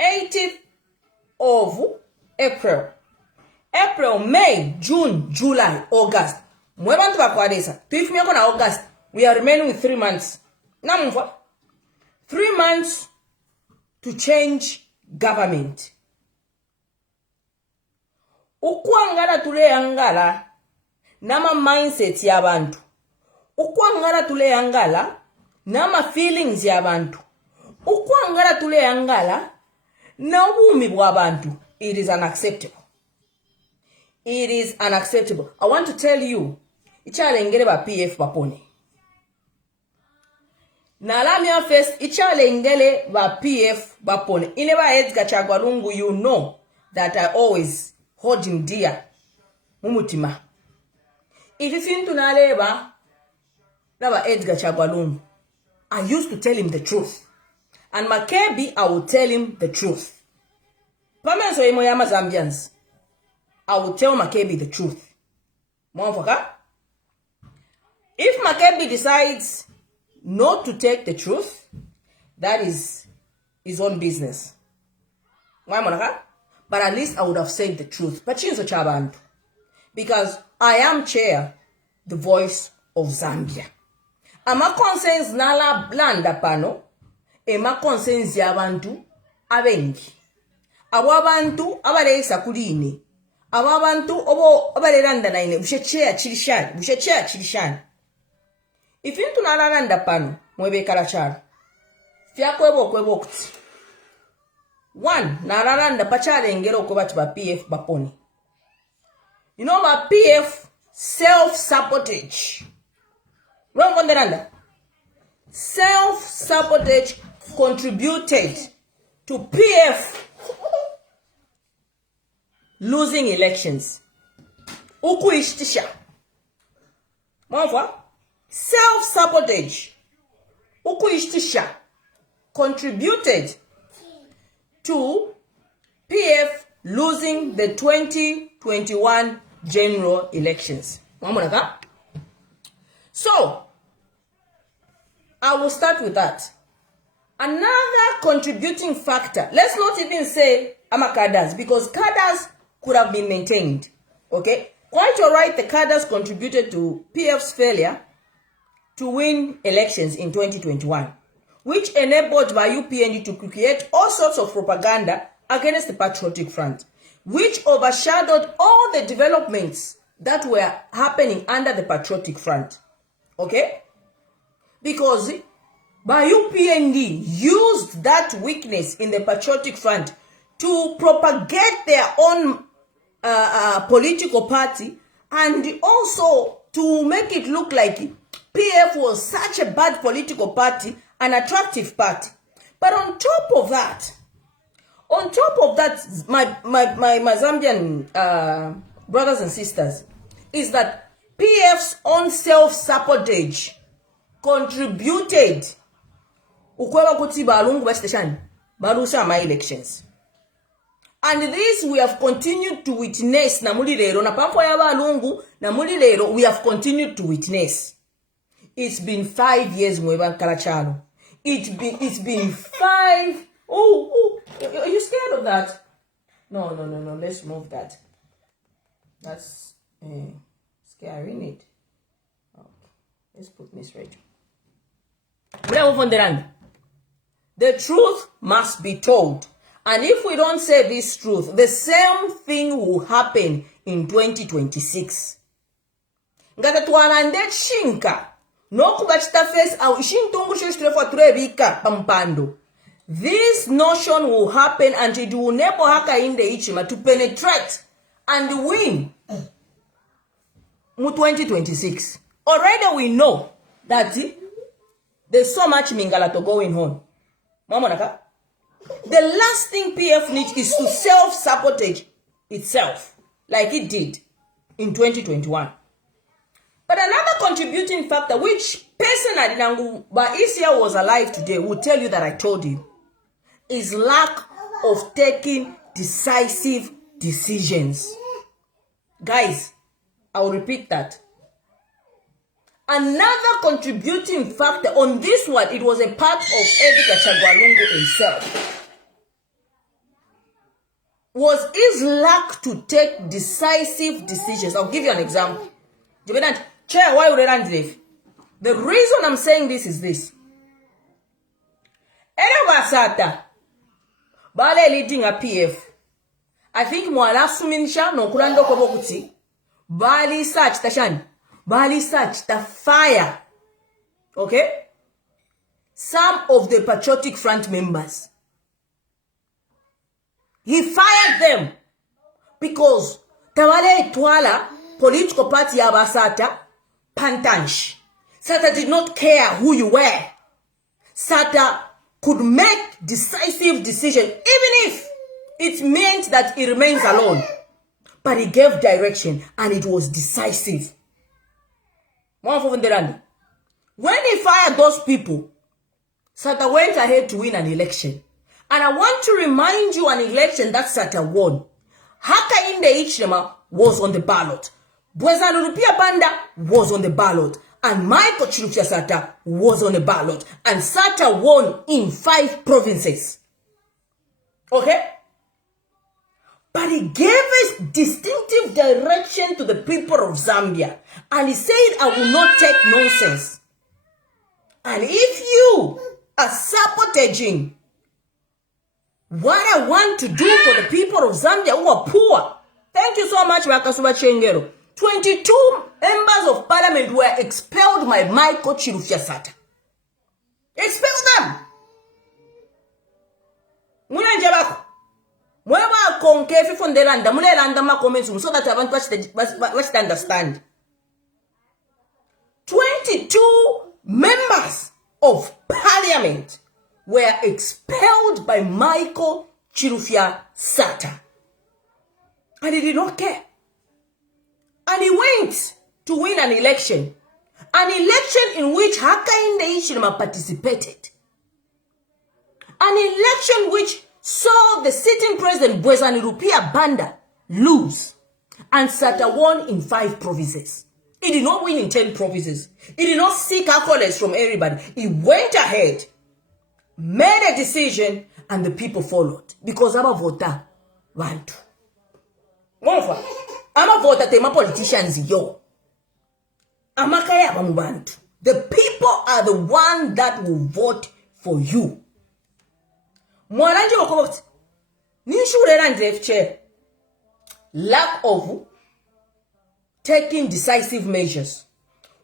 18th of April. April, May, June, July, August. Mwebantu bakwadesa. Tuifumia na August. We are remaining with 3 months. Namumva. 3 months to change government. Ukwangala tule angala nama mindset ya bantu. Ukwangala tule angala nama feelings ya bantu. Ukwangala tule angala na ubumi bwa bantu. It is unacceptable. It is unacceptable. I want to tell you, ichale ngele ba PF bapone. Na lamia first, ichale ngele ba PF bapone. Ineba Edgar Chagwalungu, you know that I always hold him dear. Mumutima. If you think to naleba, naba Edgar Chagwalungu, I used to tell him the truth. And Makebi, I will tell him the truth. Pamenso imoyama Zambians, I will tell Makebi the truth. If Makebi decides not to take the truth, that is his own business. But at least I would have said the truth. Because I am chair, the Voice of Zambia. Ama concerns nala blanda pano, ema concerns yabantu abengi. Awabantu abalesa kulini. Awabantu obo abalelanda naine bushechea chilishani. If you to nalanda pano, mwebe kalachara. Fia kwebo kuti. 1, nalanda pachale ngero kwa batu ba PF baponi. You know ba PF self-sabotage. Wrong on the randa. Self-sabotage contributed to PF losing elections. Uku ishtisha. Mwafwa? Self-sabotage. Uku ishtisha contributed to PF losing the 2021 general elections. So, I will start with that. Another contributing factor, let's not even say cadres, because cadres could have been maintained. Okay? Quite alright, the cadres contributed to PF's failure to win elections in 2021, which enabled by UPND to create all sorts of propaganda against the Patriotic Front, which overshadowed all the developments that were happening under the Patriotic Front. Okay? Because by UPND used that weakness in the Patriotic Front to propagate their own political party, and also to make it look like PF was such a bad political party, an attractive party. But on top of that, my Zambian brothers and sisters, is that PF's own self-sabotage contributed ukwewa kuti balungu bachiteshani balusha my elections. And this we have continued to witness na muli lero na pampo ya balungu na muli lero we have continued to witness. It's been 5 years mweba kalachalo. It's been 5. Oh, are you scared of that? No. Let's move that. That's scary, isn't it? Okay. Let's put this right. The truth must be told. And if we don't say this truth, the same thing will happen in 2026. Ngata tuanande shinka. No kubachita face au ishintungu shishtrefo turebika pampando. This notion will happen until it will never haka in the ichima to penetrate and win mu 2026. Already we know that there's so much mingalato going on. Mamonaka? The last thing PF needs is to self-sabotage itself, like it did in 2021. But another contributing factor, which personally, but Isia was alive today, will tell you that I told you, is lack of taking decisive decisions. Guys, I will repeat that. Another contributing factor on this one, it was a part of Edgar Chagwalungu himself. was his lack to take decisive decisions. I'll give you an example. Chair, why would I leave? The reason I'm saying this is this. Basata, Bale leading a PF. I think Mwala Suminsha no Kurando Kobokuti. Bali search Tashan. Bali search the fire. Okay? Some of the Patriotic Front members. He fired them because Tawale Twala, political party Abasata, Pantansh. Sata did not care who you were. Sata could make decisive decision, even if it meant that he remains alone. But he gave direction and it was decisive. When he fired those people, Sata went ahead to win an election. And I want to remind you an election that Sata won. Haka Inde Ichema was on the ballot. Bwezanurupia Banda was on the ballot. And Michael Chilufya Sata was on the ballot. And Sata won in 5 provinces. Okay? But he gave a distinctive direction to the people of Zambia. And he said, I will not take nonsense. And if you are sabotaging what I want to do for the people of Zambia who are poor, thank you so much, Wakasuba Chengero. 22 members of parliament were expelled by Michael Chilufya Sata. Expel them. Muna njabako. Mwewa konkefi fondelanda. Muna elanda ma comments so that I want to understand. 22 members of parliament were expelled by Michael Chilufya Sata. And he did not care. And he went to win an election. An election in which Hakainde Hichilema participated. An election which saw the sitting president Bwezanurupia Banda lose. And Sata won in 5 provinces. He did not win in 10 provinces. He did not seek accolades from everybody. He went ahead, made a decision, and the people followed. Because I'm a voter. Want. I'm a voter, tema politicians, yo. Amakaya bamubantu. The people are the one that will vote for you. Mwananji wakoboti. Nishure and chair. Lack of taking decisive measures.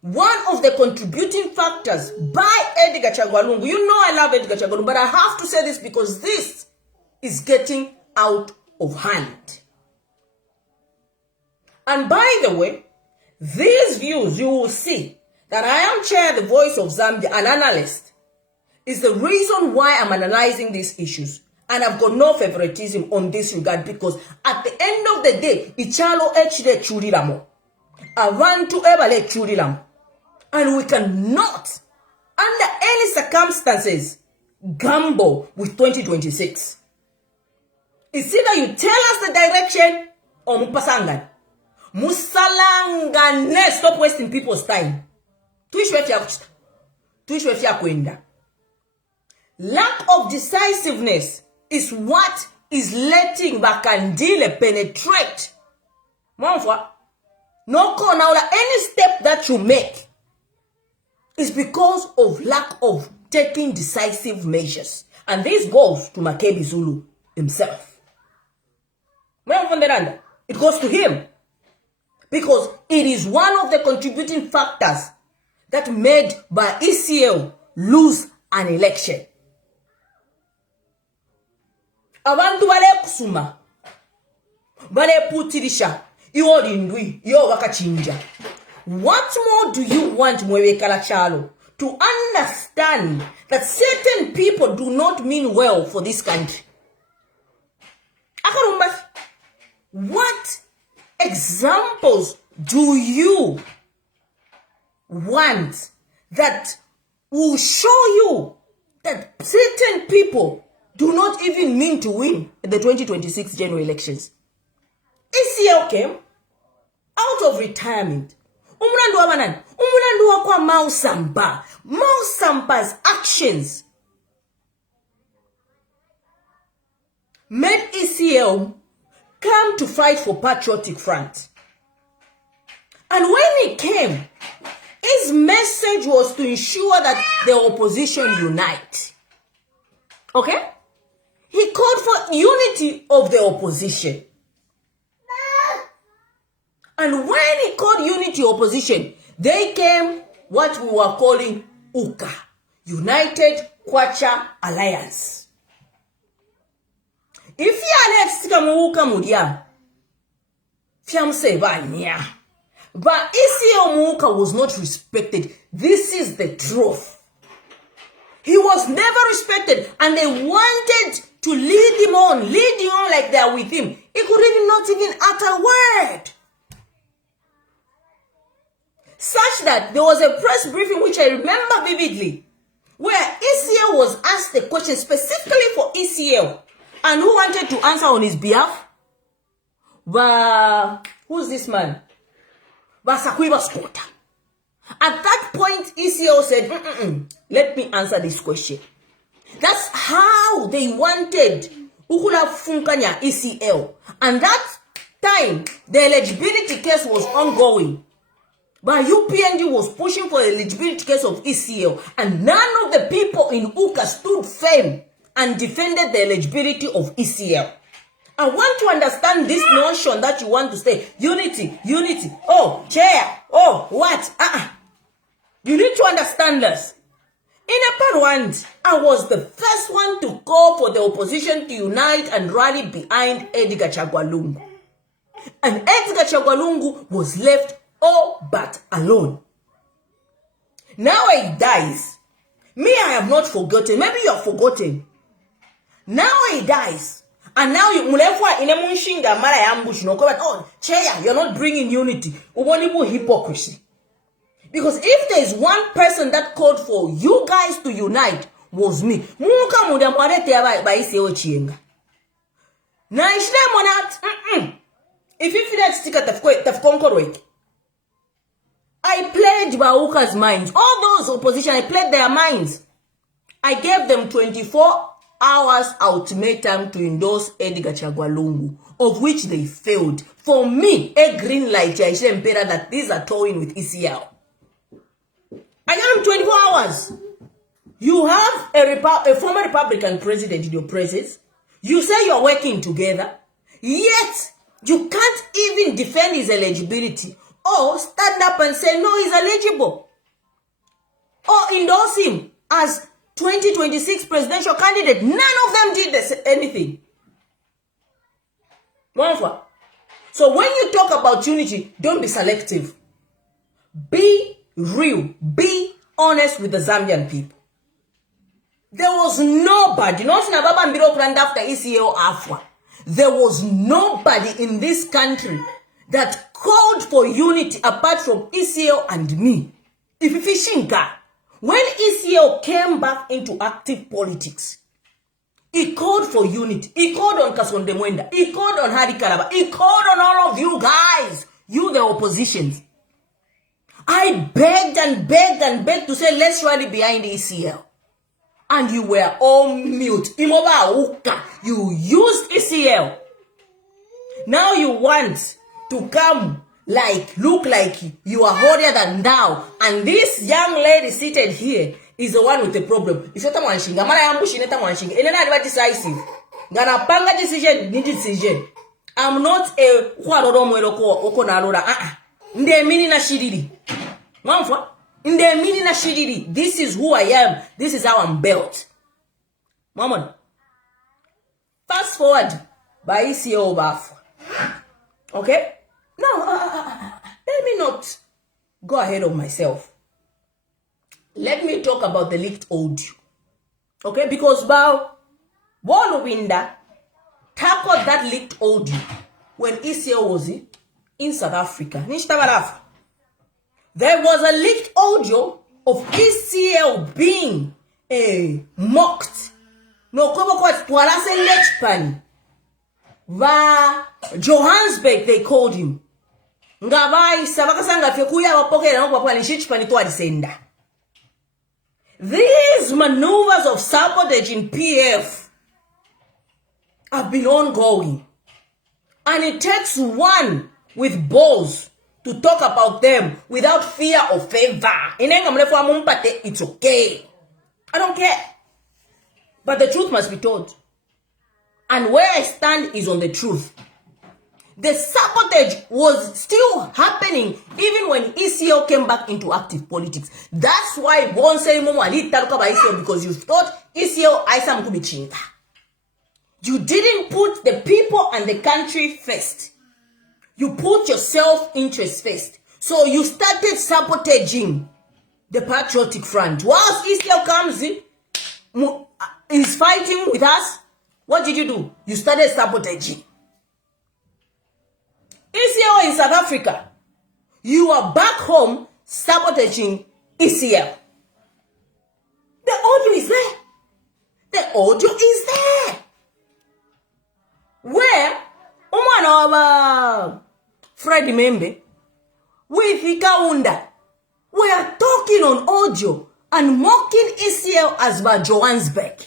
One of the contributing factors by Edgar Chagwalungu. You know I love Edgar Chagwalungu, but I have to say this because this is getting out of hand. And by the way, these views, you will see that I am chair the Voice of Zambia, an analyst, is the reason why I'm analyzing these issues. And I've got no favoritism on this regard because at the end of the day, Ichalo Echide Churilamo. I want to ever Churilamo. And we cannot, under any circumstances, gamble with 2026. It's either you tell us the direction or mupasangan. Musalangane, stop wasting people's time. Lack of decisiveness is what is letting Bakandile penetrate. No corner, any step that you make is because of lack of taking decisive measures. And this goes to Makebi Zulu himself. It goes to him. Because it is one of the contributing factors that made by ECL lose an election. Abantu bale kusuma. Bale putirisha. Iwo lindwi. Yo wakachinja. What more do you want, Mwewe Kalachalo, to understand that certain people do not mean well for this country? What examples do you want that will show you that certain people do not even mean to win the 2026 general elections? ECL came out of retirement. Umulandu wakwa Mausamba. Mausamba's actions made ECL come to fight for Patriotic Front. And when he came, his message was to ensure that the opposition unite. Okay? He called for unity of the opposition. And when he called unity opposition, they came what we were calling UKA, United Kwacha Alliance. If you are next to UKA Mudia, Fiam say by but ECL Muka was not respected. This is the truth. He was never respected, and they wanted to lead him on like they are with him. He could not even utter a word. Such that there was a press briefing which I remember vividly, where ECL was asked a question specifically for ECL, and who wanted to answer on his behalf? Who's this man? Basakwiba Skota. At that point, ECL said, let me answer this question. That's how they wanted Ukula Funkanya ECL. And that time, the eligibility case was ongoing. But UPND was pushing for the eligibility case of ECL. And none of the people in UKA stood firm and defended the eligibility of ECL. I want to understand this notion that you want to say, unity. Oh, chair. Oh, what? You need to understand this. In a part 1, I was the first one to call for the opposition to unite and rally behind Edgar Chagwalungu. And Edgar Chagwalungu was left all but alone. Now he dies. Me, I have not forgotten. Maybe you have forgotten. Now he dies. And now you mulefwa inemunshinga mara yambush no comment. Oh, chair, you're not bringing unity. Ubonibu hypocrisy. Because if there is one person that called for you guys to unite, was me. Muka muda mwarete ya ba isi o chienga. Na ishile monat. If you feel that sticker tafkonkorweki. I played Bauka's minds. All those opposition, I played their minds. I gave them 24 hours ultimatum to endorse Edgar Chagwalungu, of which they failed. For me, a green light, I should that these are toying with ECL. I gave them 24 hours. You have a former Republican president in your presence. You say you're working together, yet you can't even defend his eligibility or stand up and say, no, he's eligible. Or endorse him as 2026 presidential candidate. None of them did anything. So when you talk about unity, don't be selective. Be real. Be honest with the Zambian people. There was nobody, not Nababa Mbiro Grand after ECO Afwa. There was nobody in this country that called for unity apart from ECO and me. If you Shinka, when ECO came back into active politics, he called for unity. He called on Kasonde Mwenda. He called on Hadi Kalaba. He called on all of you guys, you the oppositions. I begged and begged and begged to say, let's rally behind ECL. And you were all mute. Imoba Uka. You used ECL. Now you want to come look like you are holier than thou. And this young lady seated here is the one with the problem. If you're tamuanshinga, mara yambushi neta muanshinga. Elena adva decisive. Ngana panga decision, need decision. I'm not a huaroromo eloko oko na alora. Nde mini na shiriri. Mwamfwa? Nde mini na shiriri. This is who I am. This is how I'm built. Mamon. Fast forward. By ECO Bafwa. Okay? Now, let me not go ahead of myself. Let me talk about the leaked audio. Okay? Because Hon Lubinda tackled that leaked audio when ECL was in South Africa. There was a leaked audio of ECL being mocked. No, Johannesburg, they called him. These maneuvers of sabotage in PF have been ongoing. And it takes one with balls to talk about them without fear or favor. It's okay. I don't care. But the truth must be told. And where I stand is on the truth. The sabotage was still happening even when ECL came back into active politics. That's why one say Momo Ali taluka ba ECL, because you thought ECL Aisa Mkubichinga. You didn't put the people and the country first. You put your self-interest first. So you started sabotaging the Patriotic Front. Whilst ECL comes in, is fighting with us, what did you do? You started sabotaging. ECL in South Africa, you are back home sabotaging ECL. The audio is there. The audio is there. Where one of Freddie Membe with Ikaunda, we are talking on audio and mocking ECL as by Johannesburg.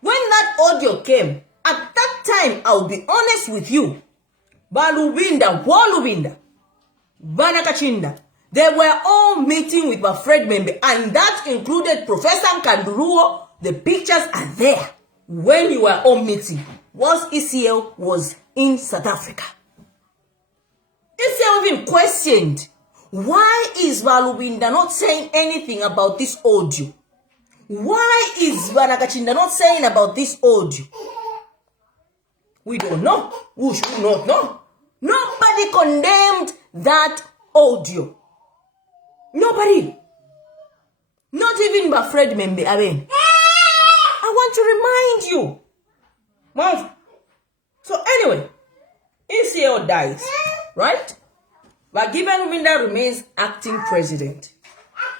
When that audio came, at that time, I'll be honest with you, Hon Lubinda, Banakachinda, they were all meeting with my Fred Membe, and that included Professor Kanduruo. The pictures are there when you were all meeting. Once ECL was in South Africa. ECL even questioned, why is Hon Lubinda not saying anything about this audio? Why is Banakachinda not saying about this audio? We don't know. We should not know. Nobody condemned that audio. Nobody. Not even by Fred Membe. I want to remind you. So anyway, ECL dies, right? But given Lubinda remains acting president.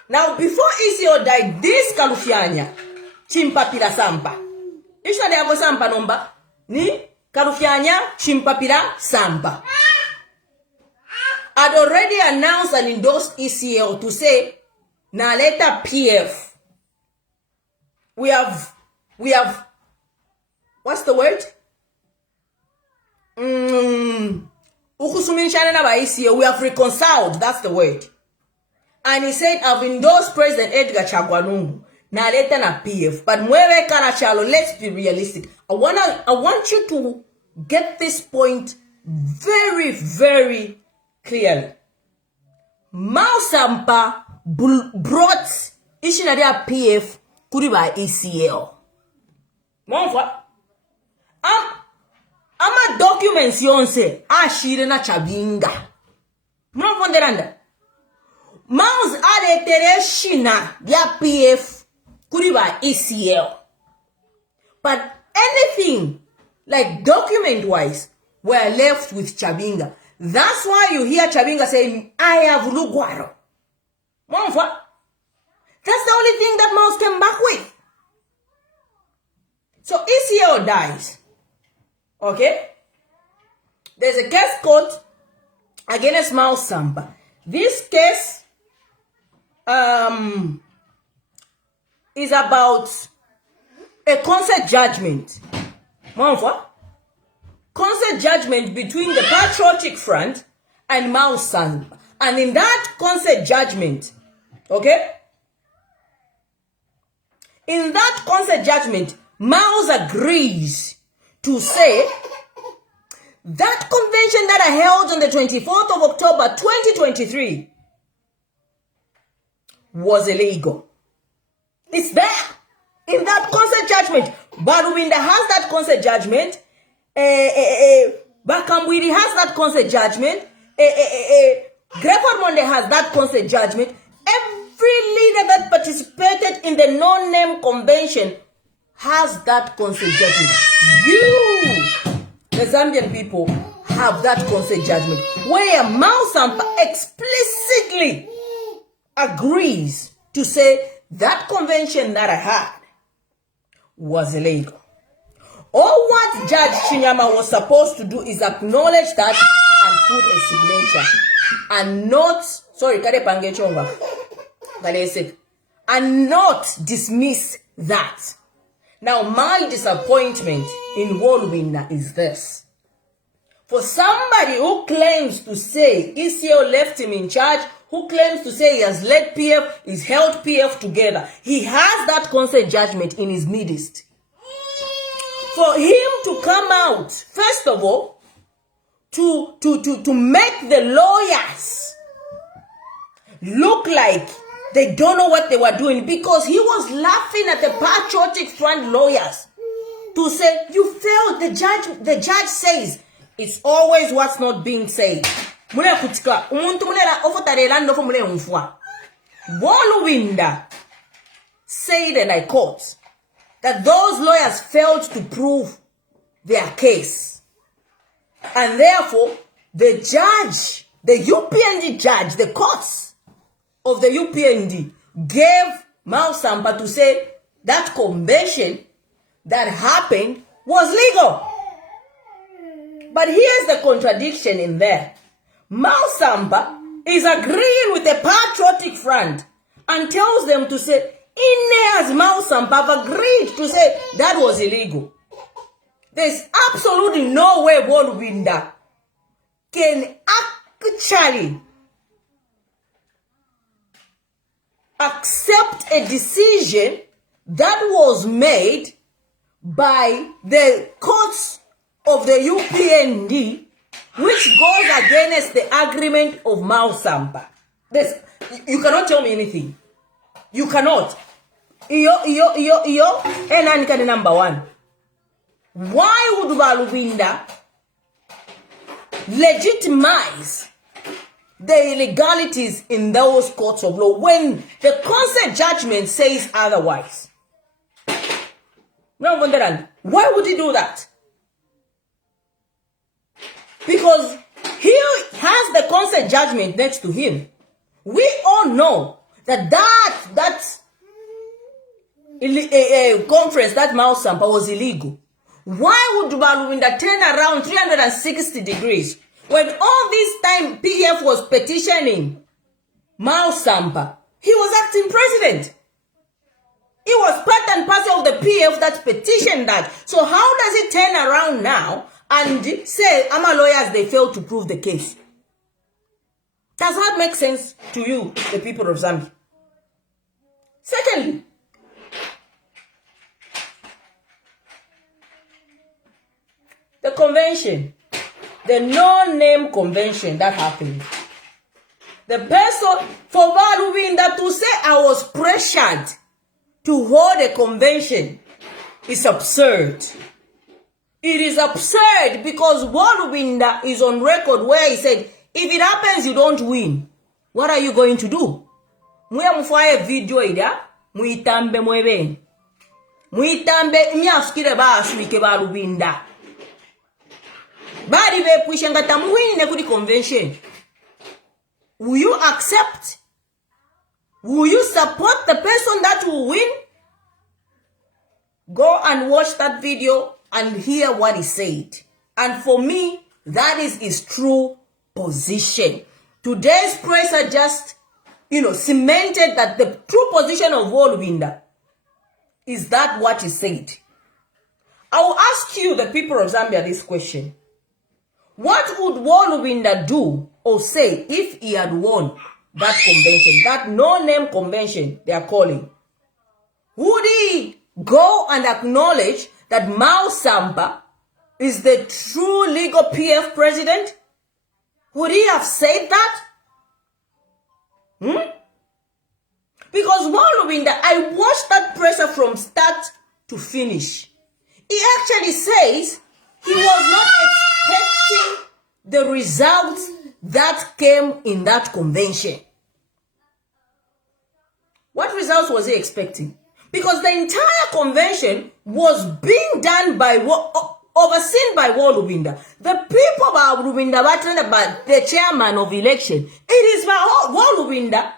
Now, before ECL died, this Kalufianya, Chimpapira Sampa. Isha de Ago Sampa nomba, ni Kalufianya, Chimpapira Sampa. Had already announced and endorsed ECL to say, na later PF. We have, what's the word? We have reconciled, that's the word. And he said, I've endorsed President Edgar Chagwanungu. Na later na PF. But mwewe kana chalo, let's be realistic. I want you to get this point very, very clearly. Mao Sampa brought Ishinaria PF kuriba ECL. Ama documents yonse ashire na Chabinga. Mwaponderanda. Mouse aletere shina dia PF kuriba ECL. But anything like document wise were left with Chabinga. That's why you hear Chabinga saying, I have Lugwaro. That's the only thing that Mouse came back with. So ECL dies. Okay? There's a case court against Mouse Sampa. This case is about a concert judgment. Concert judgment between the Patriotic Front and Mao Sampa. And in that concert judgment, okay? In that concert judgment, Mao agrees to say that convention that I held on the 24th of October 2023 was illegal. It's there in that concert judgment. Lubinda has that concert judgment. Bakamwiri has that concert judgment. Greco Monde has that concert judgment. Every leader that participated in the non-name convention has that concert judgment. You, the Zambian people, have that concert judgment where Mao Sampa explicitly agrees to say that convention that I had was illegal. All what Judge Chinyama was supposed to do is acknowledge that and put a signature and not, and not dismiss that. Now, my disappointment in Hon Lubinda is this. For somebody who claims to say ECO left him in charge, who claims to say he has led PF, he's held PF together, he has that consent judgment in his midst. For him to come out, first of all, to make the lawyers look like they don't know what they were doing, because he was laughing at the patriotic front lawyers to say, you failed, the judge says, it's always what's not being said. Hon Lubinda said, and I quote, that those lawyers failed to prove their case. And therefore, the judge, the UPND judge, the courts of the UPND gave Sampa to say that convention that happened was legal. But here's the contradiction in there. Sampa is agreeing with the patriotic front and tells them to say, Ineas Sampa have agreed to say that was illegal. There's absolutely no way Hon Lubinda can actually accept a decision that was made by the courts of the UPND, which goes against the agreement of Sampa. You cannot tell me anything. You cannot. And number one. Why would Hon Lubinda legitimize the illegalities in those courts of law when the consent judgment says otherwise? Why would he do that? Because he has the consent judgment next to him. We all know that conference, that Sampa was illegal. Why would Hon Lubinda turn around 360 degrees when all this time PF was petitioning Sampa? He was acting president. He was part and parcel of the PF that petitioned that. So how does he turn around now and say, our lawyers, they failed to prove the case? Does that make sense to you, the people of Zambia? Secondly, the convention, the no-name convention that happened. The person, for Hon Lubinda to say I was pressured to hold a convention is absurd. It is absurd because Hon Lubinda is on record where he said, if it happens you don't win, what are you going to do? Mwe mfwaye video ida, muitambe mwebeni. Muitambe myafikire baaswike Hon Lubinda. Bari be pushanga tamuwini ne kuri convention. Will you accept? Will you support the person that will win? Go and watch that video and hear what he said. And for me, that is his true position. Today's press are just, cemented that the true position of Hon Lubinda is that what he said. I will ask you, the people of Zambia, this question. What would Hon Lubinda do or say if he had won that convention, that no-name convention they are calling? Would he go and acknowledge that Sampa is the true legal PF president? Would he have said that? Because Hon Lubinda, I watched that presser from start to finish. He actually says he was not expecting the results that came in that convention. What results was he expecting? Because the entire convention was being done by, overseen by Hon Lubinda. The people of Hon Lubinda were talking about the chairman of election. It is Hon Lubinda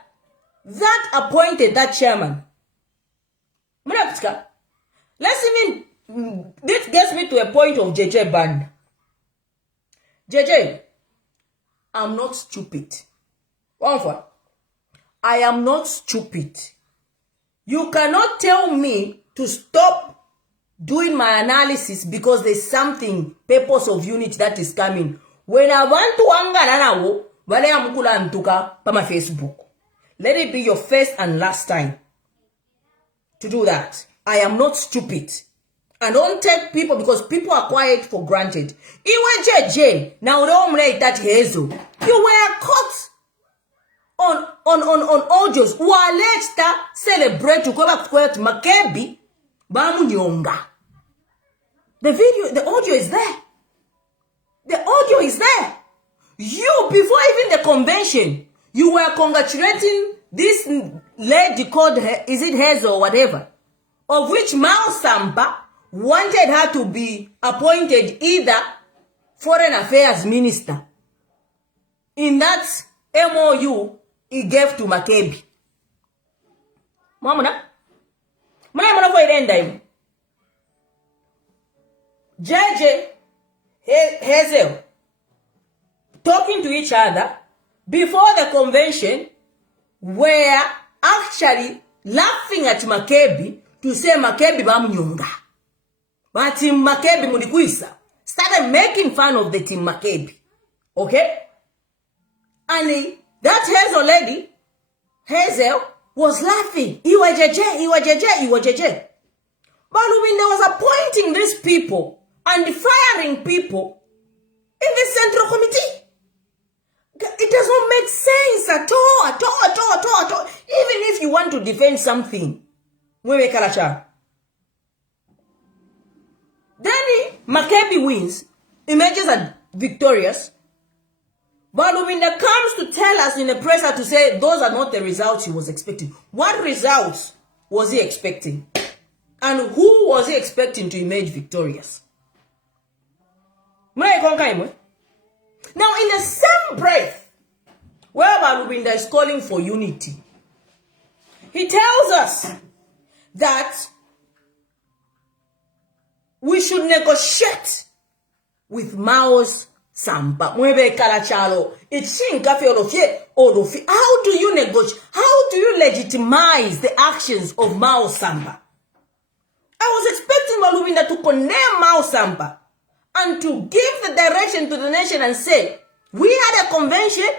that appointed that chairman. Let's even, this gets me to a point of JJ Band. JJ, I'm not stupid. I am not stupid. You cannot tell me to stop doing my analysis because there's something, purpose of unity that is coming. When I want to angana wale amukula antuka pa my Facebook. Let it be your first and last time to do that. I am not stupid. I don't take people because people are quiet for granted. Iwe JJ, now don't make that hezo. You were caught on audios. Walesta celebrate to go back to Makebi. Bamu nyonga. The audio is there. The audio is there. You, before even the convention, you were congratulating this lady called, is it Hazel or whatever, of which Mao Sampa wanted her to be appointed either Foreign Affairs Minister. In that MOU, he gave to Makebi. Mamuna? Mwana for irenda. JJ, Hazel, talking to each other before the convention were actually laughing at Makebi to say Makebi bamunyonga. But Team Makebi munikuisa started making fun of the Team Makebi. Okay? And that Hazel lady, Hazel, was laughing. Iwa jeje. But when they was appointing these people and firing people in the Central Committee, it does not make sense at all. Even if you want to defend something, then Makebi wins, emerges as victorious. But Lubinda comes to tell us in the presser to say those are not the results he was expecting. What results was he expecting? And who was he expecting to emerge victorious? Now, in the same breath, whereby Lubinda is calling for unity, he tells us that we should negotiate with Mao's Sampa. How do you negotiate? How do you legitimize the actions of Mao Sampa? I was expecting Lubinda to condemn Mao Sampa and to give the direction to the nation and say, we had a convention,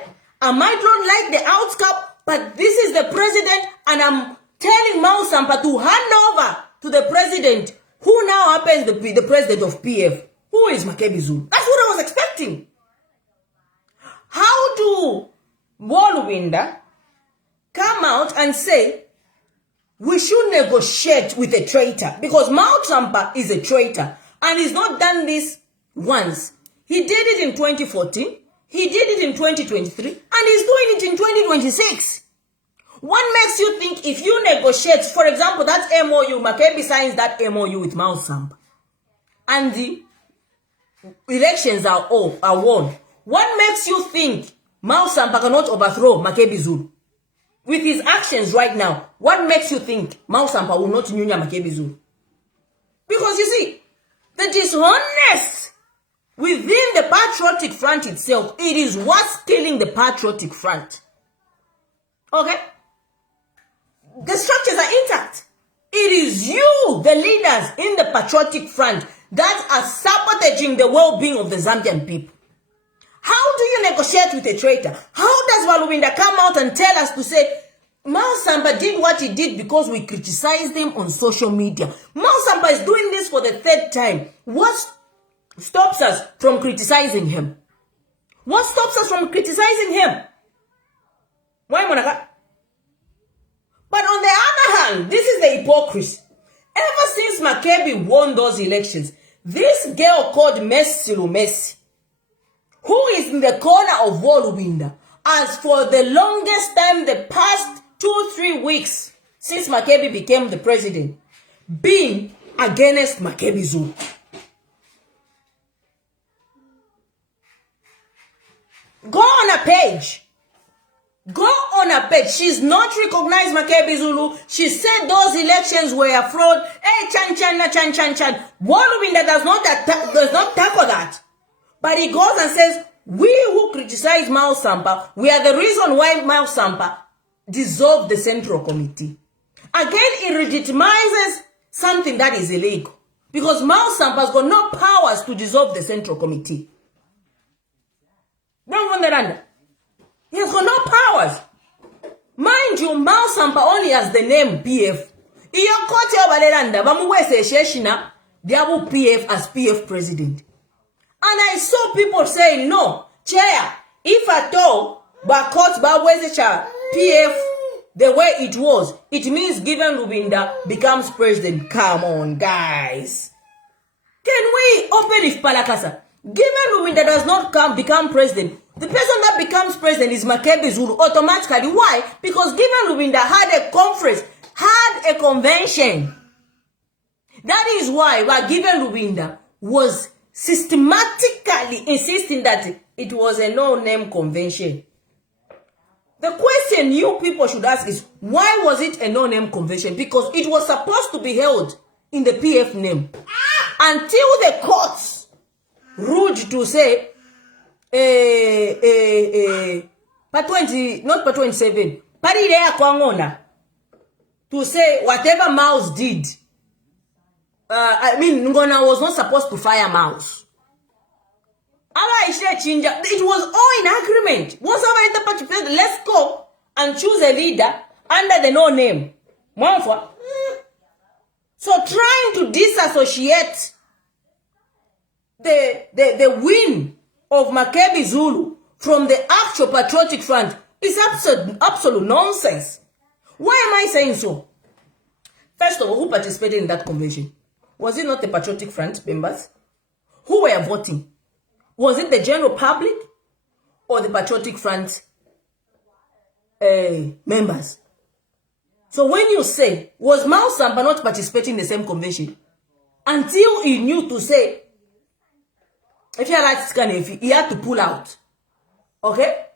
I might not like the outcome, but this is the president, and I'm telling Mao Sampa to hand over to the president, who now happens to be the president of PF, who is Makebi Zulu. That's what I was expecting. How do Lubinda come out and say, we should negotiate with a traitor? Because Mao Sampa is a traitor, and he's not done this once. He did it in 2014, he did it in 2023, and he's doing it in 2026. What makes you think if you negotiate, for example, that MOU, Makebi signs that MOU with Mao Sampa, and the elections are won, what makes you think Mao Sampa cannot overthrow Makebi Zulu? With his actions right now, what makes you think Mao Sampa will not nyunya Makebi Zulu? Because you see, the dishonest within the Patriotic Front itself, it is what's killing the Patriotic Front. Okay? The structures are intact. It is you, the leaders in the Patriotic Front, that are sabotaging the well-being of the Zambian people. How do you negotiate with a traitor? How does Lubinda come out and tell us to say, Mao Sampa did what he did because we criticized him on social media? Mao Sampa is doing this for the third time. What stops us from criticizing him? What stops us from criticizing him? Why, Monaca? But on the other hand, this is the hypocrisy. Ever since Makebi won those elections, this girl called Messi Lumesi, who is in the corner of Lubinda, as for the longest time, the past 2-3 weeks, since Makebi became the president, been against Makebi Zulu. Go on a page. Go on a page. She's not recognized Makebi Zulu. She said those elections were a fraud. Hey, chan. Lubinda does not tackle that. But he goes and says, we who criticize Mao Sampa, we are the reason why Mao Sampa dissolved the Central Committee. Again, it legitimizes something that is illegal. Because Mao Sampa's got no powers to dissolve the Central Committee. Don't understand. He has got no powers. Mind you, Mao Sampa only has the name PF. Iyo kote obaleranda bamuwese sheshina diabu PF as PF president. And I saw people saying, no, chair, if at all, Bakot Baweze cha PF the way it was, it means given Lubinda becomes president. Come on, guys. Can we open if Palakasa? Given Lubinda does not become president, the person that becomes president is Makebi Zulu automatically. Why? Because given Lubinda had a conference, had a convention. That is why given Lubinda was systematically insisting that it was a no-name convention. The question you people should ask is, why was it a no-name convention? Because it was supposed to be held in the PF name. Until the courts ruled to say, part 20, not part 27, Parilea Kwangona, to say whatever Maus did, I mean, Ngona was not supposed to fire Maus. It was all in agreement. Let's go and choose a leader under the no name. So trying to disassociate the win of Makebi Zulu from the actual patriotic front is absolute nonsense. Why am I saying so? First of all, who participated in that convention? Was it not the patriotic front members? Who were voting? Was it the general public or the patriotic front members? So when you say, was Mao Sampa not participating in the same convention? Until he knew to say, if you like Scanefi, he had to pull out. Okay?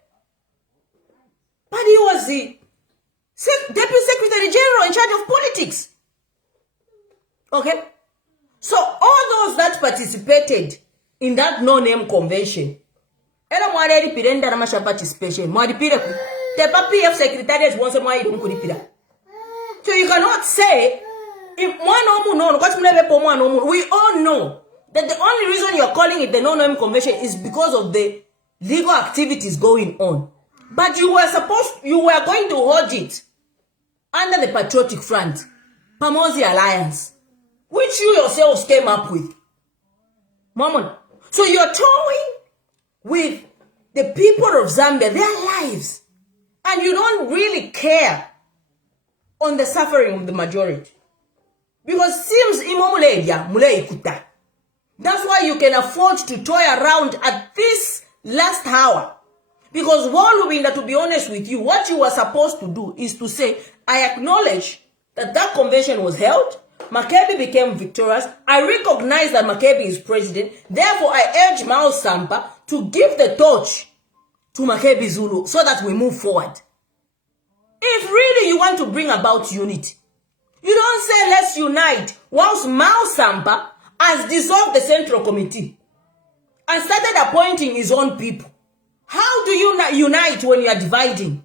But he was the Deputy Secretary General in charge of politics. Okay? So all those that participated in that no-name convention, participation. PF secretariat wants a so you cannot say, if we all know that the only reason you're calling it the no-name convention is because of the legal activities going on. But you were going to hold it under the Patriotic Front, Pamosi Alliance, which you yourselves came up with. Mama. So you're toying with the people of Zambia, their lives, and you don't really care on the suffering of the majority. Because it seems that's why you can afford to toy around at this last hour. Because Hon Lubinda, to be honest with you, what you were supposed to do is to say, I acknowledge that convention was held, Makebi became victorious, I recognize that Makebi is president, therefore I urge Mao Sampa to give the torch to Makebi Zulu so that we move forward. If really you want to bring about unity, you don't say let's unite whilst Mao Sampa has dissolved the Central Committee and started appointing his own people. How do you unite when you are dividing?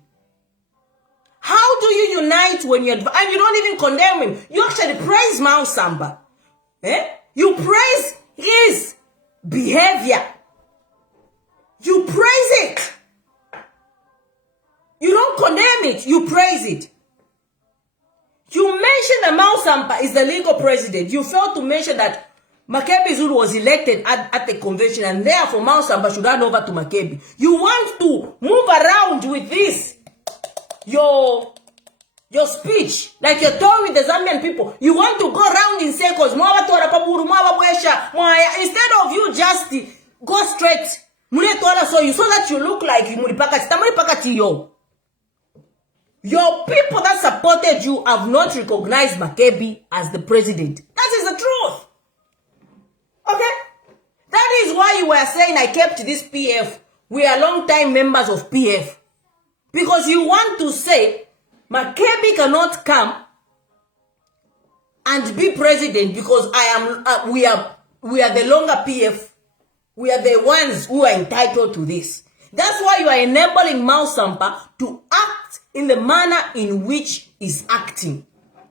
How do you unite when you're dividing? And you don't even condemn him. You actually praise Mao Sampa. You praise his behavior. You praise it. You don't condemn it. You praise it. You mentioned that Mao Sampa is the legal president. You failed to mention that Makebi Zulu was elected at the convention and therefore Mao Sampa should hand over to Makebi. You want to move around with this. Your speech, like you're talking with the Zambian people. You want to go around in circles. Instead of you just go straight. So that you look like you. Your people that supported you have not recognized Makebi as the president. That is the truth. Okay? That is why you were saying I kept this PF. We are long-time members of PF. Because you want to say Makebi cannot come and be president because we are the longer PF. We are the ones who are entitled to this. That's why you are enabling Mao Sampa to act in the manner in which he's acting.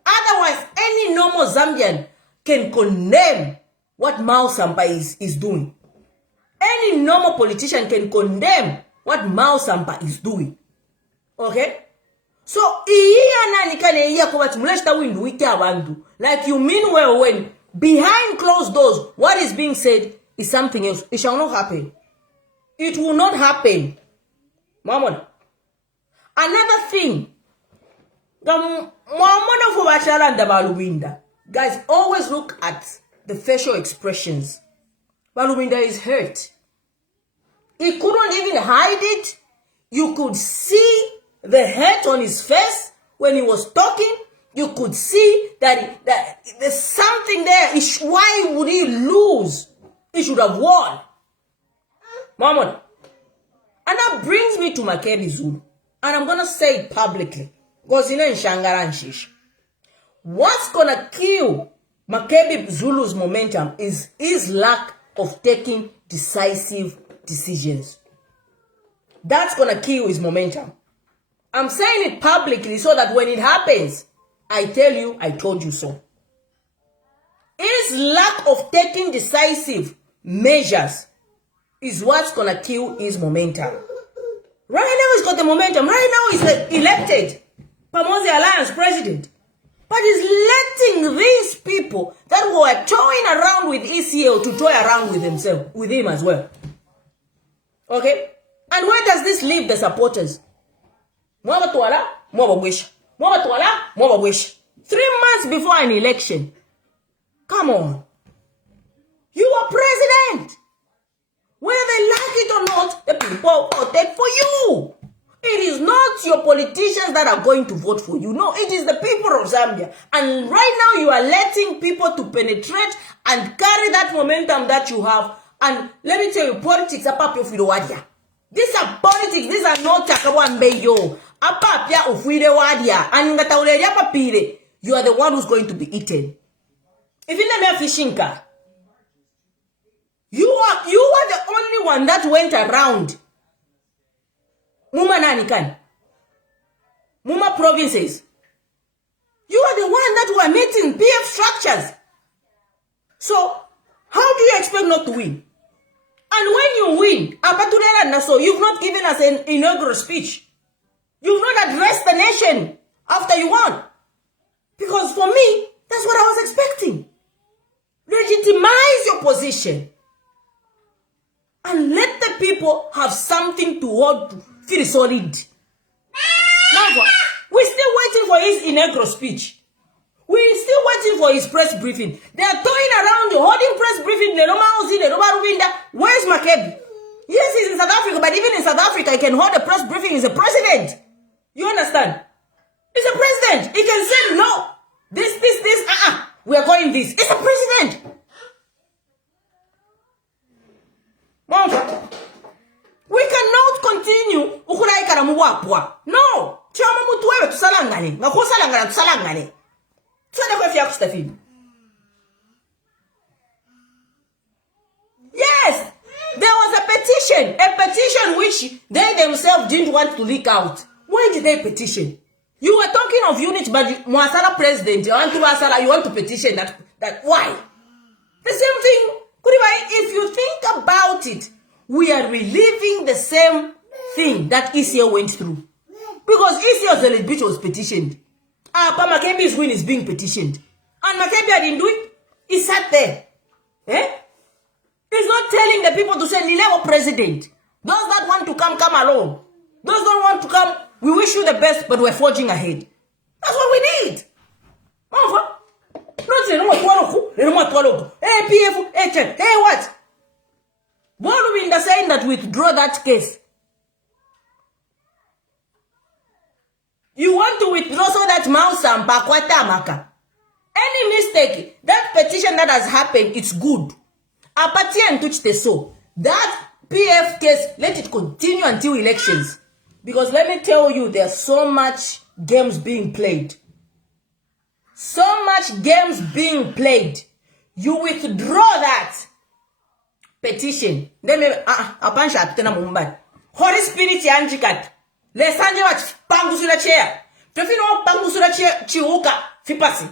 Otherwise, any normal Zambian can condemn what Mao Sampa is doing. Any normal politician can condemn what Mao Sampa is doing. Okay? So, like you mean well when behind closed doors, what is being said is something else. It shall not happen. It will not happen. Mama. Another thing. Guys, always look at the facial expressions. Lubinda is hurt. He couldn't even hide it. You could see the hurt on his face when he was talking. You could see that there's something there. Why would he lose? He should have won. Mama. And that brings me to Makebi Zulu. And I'm going to say it publicly. Because you know in Shangara and Shish. What's going to kill Makebi Zulu's momentum is his lack of taking decisive decisions. That's going to kill his momentum. I'm saying it publicly so that when it happens, I tell you, I told you so. His lack of taking decisive measures is what's going to kill his momentum. Right now he's got the momentum. Right now he's elected Pamosi Alliance president. But he's letting these people that were toying around with ECL to toy around with him as well. Okay? And where does this leave the supporters? 3 months before an election. Come on. You are president. Whether they like it or not, the people voted for you. It is not your politicians that are going to vote for you. No, it is the people of Zambia. And right now you are letting people to penetrate and carry that momentum that you have. And let me tell you, politics are papi ofidowadia. These are politics. These are not takawambeyo. Apapia ofidowadia. And ngatauleria papire. You are the one who's going to be eaten. If you name fishing car, you are the only one that went around Muma Nanikan, Muma provinces. You are the one that were meeting PF structures. So, how do you expect not to win? And when you win, you've not given us an inaugural speech. You've not addressed the nation after you won. Because for me, that's what I was expecting. Legitimize your position. And let the people have something to hold to. Feel solid. Now, we're still waiting for his inaugural speech. We're still waiting for his press briefing. They are toying around, holding press briefing. Where's Makebi? Yes, he's in South Africa, but even in South Africa, he can hold a press briefing. He's a president. You understand? He's a president. He can say no. This. We are going this. It's a president. We cannot continue. No. Yes, there was a petition which they themselves didn't want to leak out. Why did they petition? You were talking of unit, but Mwasala president, you want to petition that why? The same thing. If you think about it, we are reliving the same thing that ECL went through. Because ECL's eligibility was petitioned. Makebi's win is being petitioned. And Makebi didn't do it. He sat there. He's not telling the people to say, Nilewa president. Those that want to come along. Those that want to come, we wish you the best, but we're forging ahead. That's what we need. Hey, PF, hey, what? Hon Lubinda saying that withdraw that case. You want to withdraw so that Mao Sampa kwata maka. Any mistake, that petition that has happened, it's good. Apati and touch the so. That PF case, let it continue until elections. Because let me tell you, there's so much games being played. So much games being played. You withdraw that petition. Then apansha tena mumbai. Holy Spirit yanjikat. Lesanje wat pangusula chair. Tefino pangusula chair chiuka. Fipasi.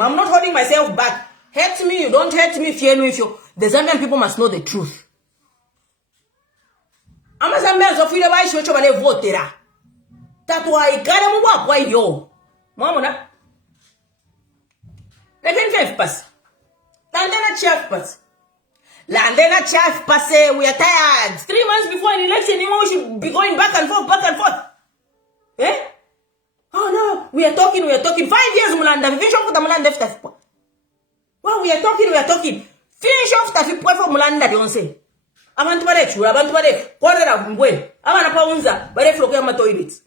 I'm not holding myself back. Hate me, you don't hate me, fear me. The Zambian people must know the truth. Ama Zambians of Fila Vai Shocho Bale Votera. That's why I got him walk. Why yo? Mamma. Let pass. Landena chef pass. Landena chef passe. We are tired. 3 months before an election, we should be going back and forth. Eh? Oh no, we are talking. 5 years, Mulanda. Finish off with the Mulanda. Well, we are talking. Finish off the people for Mulanda, don't say. Abantu barek. Quarter of Gwen. Amana Paunza, bare Flokema toilets.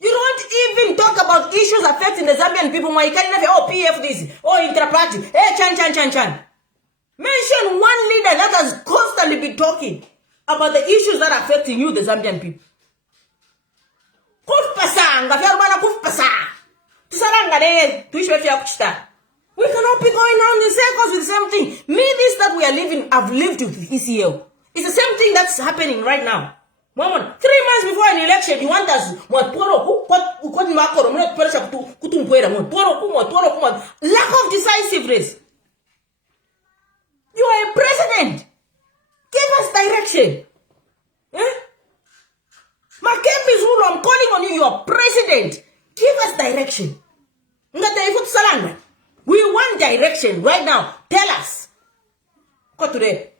You don't even talk about issues affecting the Zambian people. My oh, PF this, oh, intra-party, chan. Mention one leader that has constantly been talking about the issues that are affecting you, the Zambian people. We cannot be going on in circles with the same thing. This that we are living, I've lived with ECL. It's the same thing that's happening right now. 3 months before an election, you want us lack of decisiveness. You are a president. Give us direction. Makembe Zulu, I'm calling on you. You are president. Give us direction. We want direction right now. Tell us. Go today.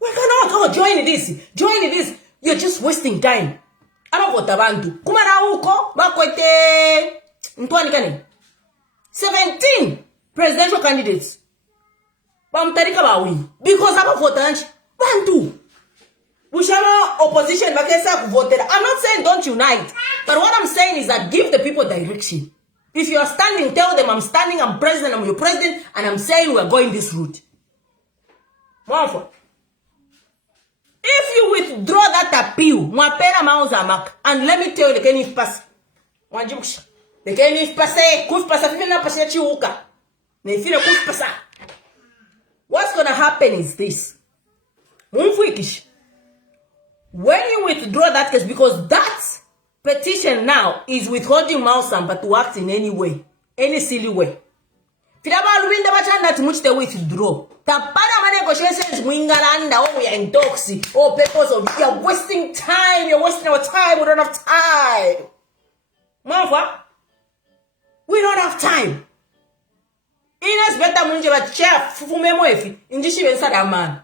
We cannot join this. You're just wasting time. Abantu. Kumara uko bakwete ntwani kane. 17 presidential candidates. Bamtarika bawi. Because abavotanchi bantu. Bushama opposition bakesa voted. I'm not saying don't unite, but what I'm saying is that give the people direction. If you are standing, tell them I'm standing, I'm president, I'm your president, and I'm saying we're going this route. If you withdraw that appeal, and let me tell you, the Kenif pass. The Kenif pass. What's gonna happen is this. When you withdraw that case, because that petition now is withholding Mausamba to act in any way, any silly way. Hon Lubinda bachanda to much they withdraw. Tapana negotiations wingalanda. Oh, we are in toxic. Oh, purpose of you're wasting time. You're wasting our time. We don't have time. Mama, we don't have time. Ines better munje ba chef fumemo efi. Injishi be sada man.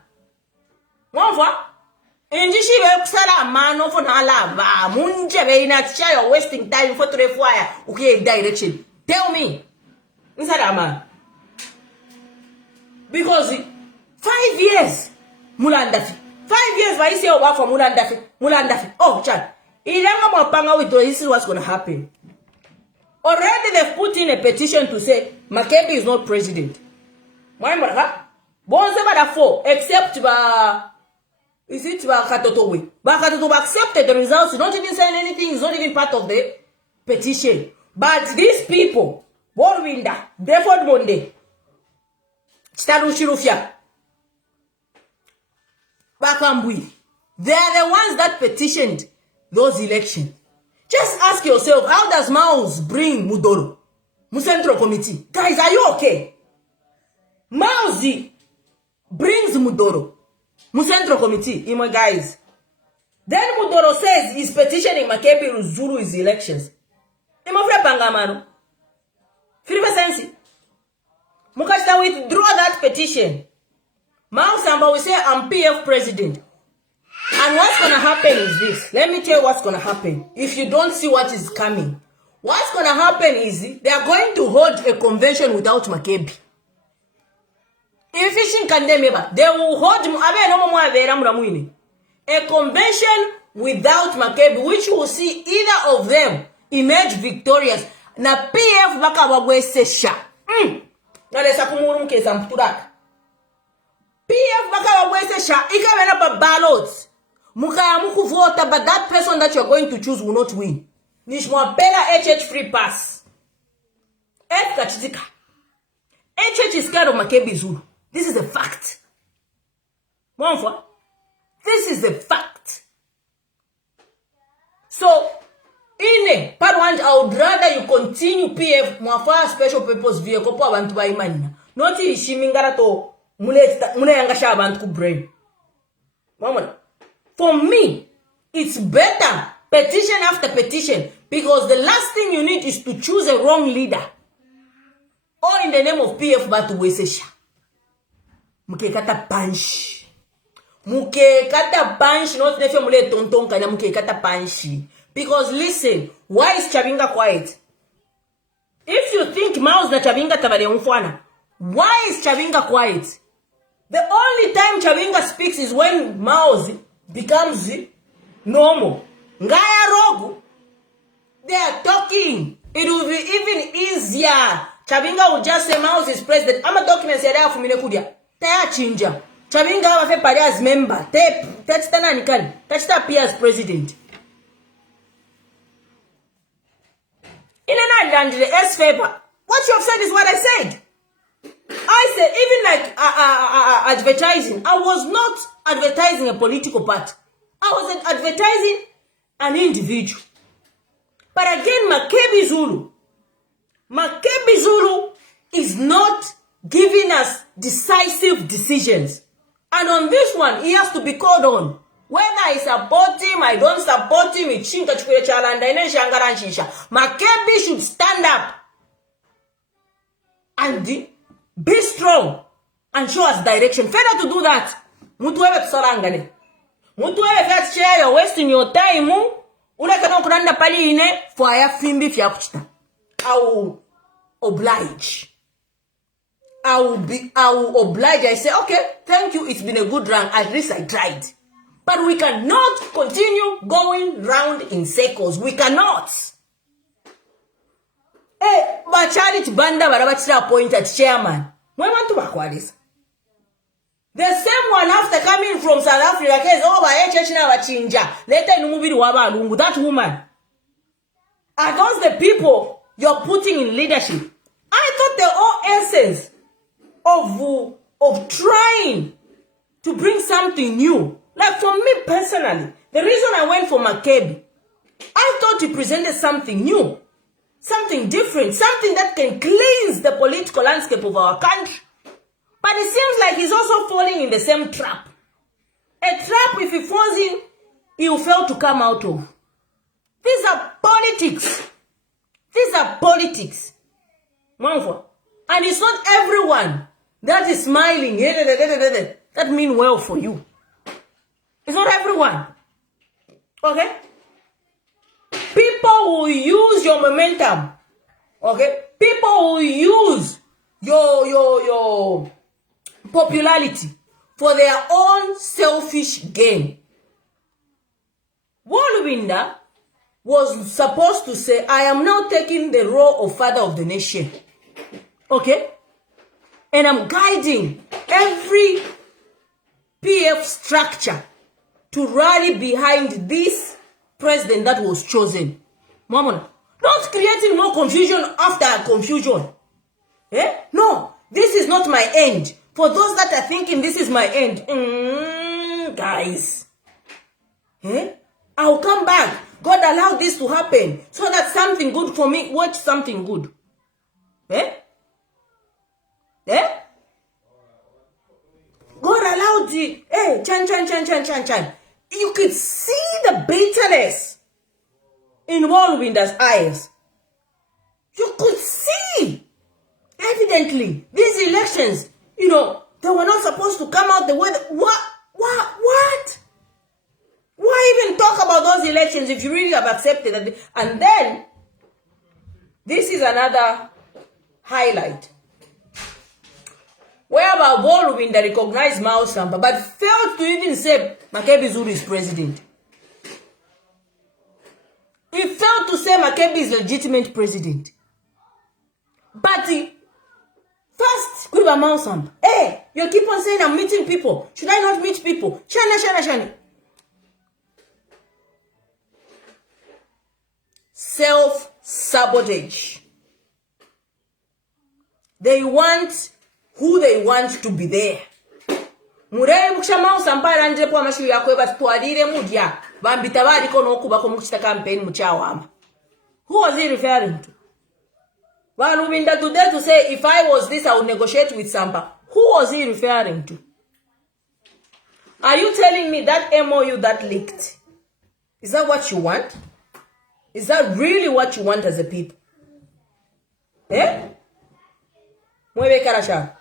Mama, injishi be sada man no for na lava. Munje be ina cha you're wasting time for to require okay direction. Tell me. Inside man. Because 5 years, Mulandafi. 5 years, I say over for Mulandafi. Oh, Chad. This is what's going to happen. Already they've put in a petition to say Makembe is not president. Why, except is it Katotowe? Katotowe accepted the results. You don't even say anything. It's not even part of the petition. But these people, Hon Lubinda, Deford Monde, Chitarushirufia, Bakambui, they are the ones that petitioned those elections. Just ask yourself, how does Maus bring Mudoro? Musentro Committee. Guys, are you okay? Mauzi brings Mudoro. Musentro Committee, Imo guys. Then Mudoro says he's petitioning Makembe Zulu his elections. Imo fre pangamano. Filipe sensi. Mukashita withdraw that petition. Mausamba will say I'm PF president. And what's going to happen is this. Let me tell you what's going to happen. If you don't see what is coming. What's going to happen is they are going to hold a convention without Makembe. They will hold a convention without Makembe, which will see either of them emerge victorious. Na PF baka wagwese sha. Na lesa kumuru mkeza mturaka. PF baka wagwese sha. Ika wena pa ballots. Mukaya muku vota, but that person that you're going to choose will not win. Nishmwa pela HH free pass. F kachitika. HH is scared of Makembe Zulu. This is a fact. This is a fact. So, ine parwand I would rather you continue PF mwafa special purpose vehicle po abantu ba imani not ishimingara to mune yangasha abantu ku brain. Mama, for me it's better petition after petition, because the last thing you need is to choose a wrong leader all in the name of PF batu wesesha muke kata punch not nefe mule tonton kanya muke kata panshi. Because listen, why is Chabinga quiet? If you think Maus na Chabinga tabale mfwana, why is Chabinga quiet? The only time Chabinga speaks is when Maus becomes normal. Ngaya Rogu, they are talking. It will be even easier. Chabinga will just say Maus is president. I'm a document said for me kudia. Taya chinja. Chabinga have a party as member. That's the nanikani. That's the appear as president. In an island, the S favor. What you have said is what I said. I said, even like advertising, I was not advertising a political party. I was advertising an individual. But again, Makebi Zulu is not giving us decisive decisions. And on this one, he has to be called on. Whether I support him, I don't support him, Makebi should stand up and be strong and show us direction. Failure to do that, mutuwe tsorangane. Mutuwe first share, you're wasting your time. Unakana kuranda pali ine for ya fimbi fya kuchita. I will oblige. I will oblige. I say, okay, thank you. It's been a good run. At least I tried. But we cannot continue going round in circles. We cannot. Hey, but Charity Banda barabachira appointed chairman. When want to back this? The same one after coming from South Africa says, oh, by HH chinja. Later in movie Wabalungu, that woman. Against the people you're putting in leadership. I thought the whole essence of trying to bring something new. Like for me personally, the reason I went for Makebi, I thought he presented something new, something different, something that can cleanse the political landscape of our country. But it seems like he's also falling in the same trap. A trap, if he falls in, he will fail to come out of. These are politics. These are politics. And it's not everyone that is smiling that mean well for you. It's not everyone. Okay? People will use your momentum. Okay? People will use your popularity for their own selfish gain. Hon Lubinda was supposed to say, I am now taking the role of father of the nation. Okay? And I'm guiding every PF structure to rally behind this president that was chosen. Mama, not creating more confusion after confusion. Eh? No, this is not my end. For those that are thinking this is my end, guys, I'll come back. God allowed this to happen so that something good for me. Watch something good. God allowed the chan. You could see the bitterness in Hon Lubinda's eyes. You could see, evidently, these elections, they were not supposed to come out the way. What? Why even talk about those elections if you really have accepted that? And then, this is another highlight. Whereby Hon Lubinda recognized Mao Samba, but failed to even say Makebi Zulu is president. He failed to say Makebi is legitimate president. But first, Kuiba Mao Samba. Hey, you keep on saying I'm meeting people. Should I not meet people? Shana. Self-sabotage. They want who they want to be there. Murebe kushamao sampara nje kwa mashu yakwe batwalire mudia bambita bali kono okuba ko mukita campaign muchawama. Who was he referring to? Hon Lubinda today to say, if I was this, I would negotiate with Samba. Who was he referring to? Are you telling me that MOU that leaked? Is that what you want? Is that really what you want as a people? Eh? Mwebe Karasha.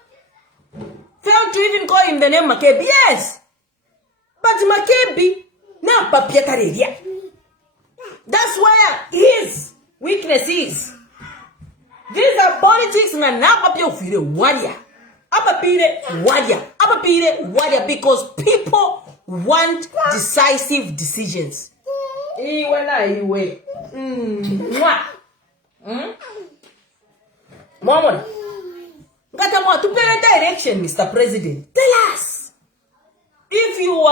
Failed to even call him the name Makebi. Yes. But Makebi, na papiatareria. That's where his weakness is. These are politics na papia ufire warrior. Abapire warrior because people want decisive decisions. Iwe na iwe. Mama. Ngata to pay direction, Mr. President. Tell us. If you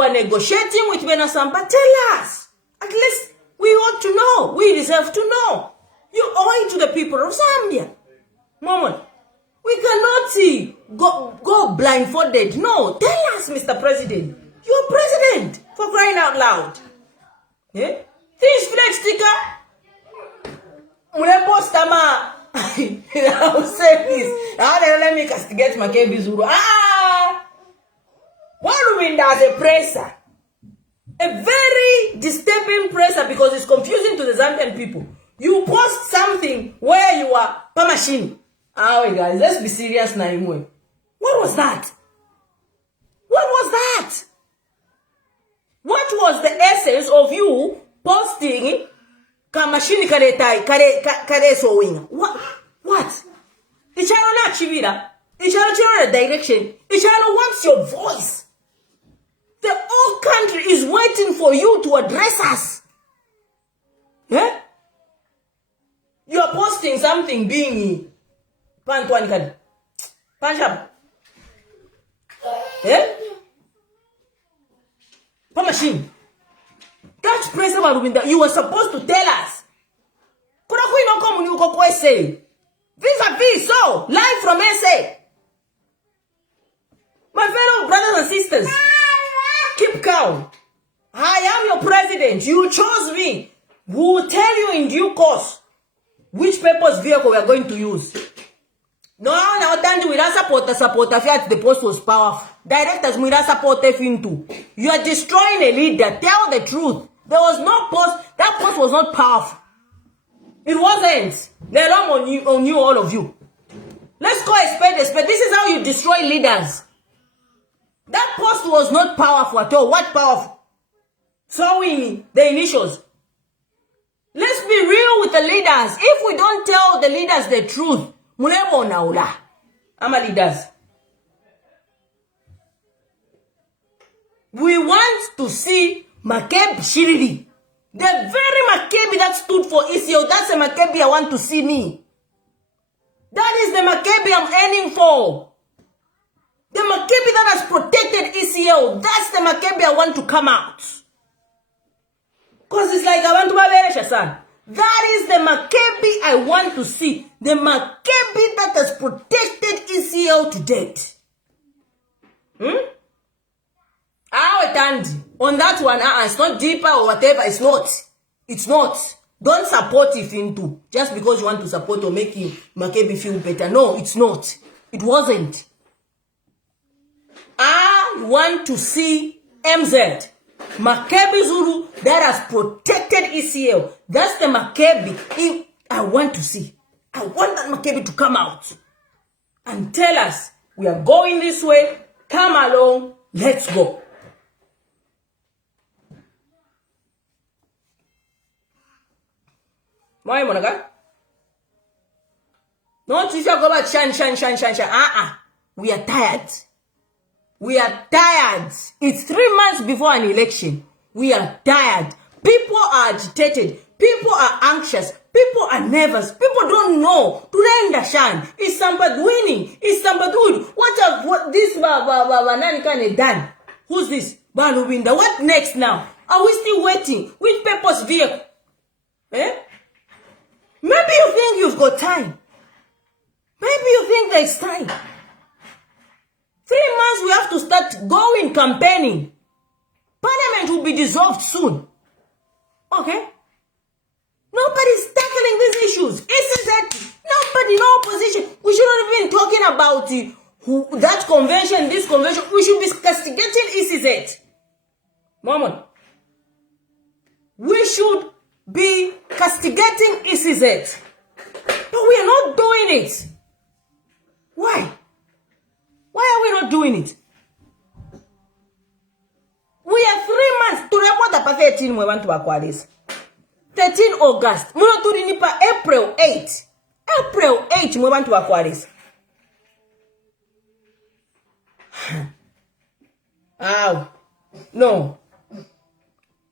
are negotiating with Benasamba, tell us. At least we ought to know. We deserve to know. You owe it to the people of Zambia. Mama. We cannot see go blindfolded. No, tell us, Mr. President. You're president, for crying out loud. Yeah? This flex sticker. I will say this. Let me castigate my KB Zulu. Hon Lubinda as a presser. A very disturbing presser because it's confusing to the Zambian people. You post something where you are machine. Wait guys, let's be serious now. What was that? What was that? What was the essence of you posting kamashini kare sewing? What? Icharo na chivira. Icharo chiro direction. Icharo wants your voice. The whole country is waiting for you to address us. Yeah? You are posting something being Pantwani kan. Panjab. Eh? Machine. That's President Hon Lubinda. You were supposed to tell us. Kuna kui no come you go say. Vis-a-vis, so live from SA. My fellow brothers and sisters, keep calm. I am your president. You chose me. We will tell you in due course which purpose vehicle we are going to use. No, we don't support if the post was powerful. Directors, we don't support into. You are destroying a leader. Tell the truth. There was no post. That post was not powerful. It wasn't. They're wrong on you, all of you. Let's call a spade a spade. This is how you destroy leaders. That post was not powerful at all. What powerful? Sewing the initials. Let's be real with the leaders. If we don't tell the leaders the truth, Mulemo naula. I'm a leaders. We want to see Makeb Shiridi. The very Makebi that stood for ECO, that's the Makebi I want to see me. That is the Makebi I'm aiming for. The Makebi that has protected ECO, that's the Makebi I want to come out. Because it's like I want to Baberesha, son. That is the Makebi I want to see. The Makebi that has protected ECO to date. On that one, it's not deeper or whatever. It's not. It's not. Don't support it into just because you want to support or make Makebi feel better. No, it's not. It wasn't. I want to see MZ. Makebi Zulu that has protected ECL. That's the Makebi I want to see. I want that Makebi to come out and tell us we are going this way. Come along. Let's go. Why monaga? Not if you go back shine. We are tired. We are tired. It's 3 months before an election. We are tired. People are agitated. People are anxious. People are nervous. People don't know. Do they understand? Is somebody winning? Is somebody good? What this Nani can done? Who's this? Hon Lubinda. What next now? Are we still waiting? Which purpose vehicle? Eh? Maybe you think you've got time. Maybe you think there's time. 3 months we have to start going campaigning. Parliament will be dissolved soon. Okay? Nobody opposition. We should not have been talking about that convention, this convention. We should be castigating ECZ. Moment. We should be castigating ECZ. But we are not doing it. Why? Why are we not doing it? We are 3 months to report up 13 we want to acquire this. 13 August. Muno turinipa April 8. April 8 we want to acquire this. Oh. No.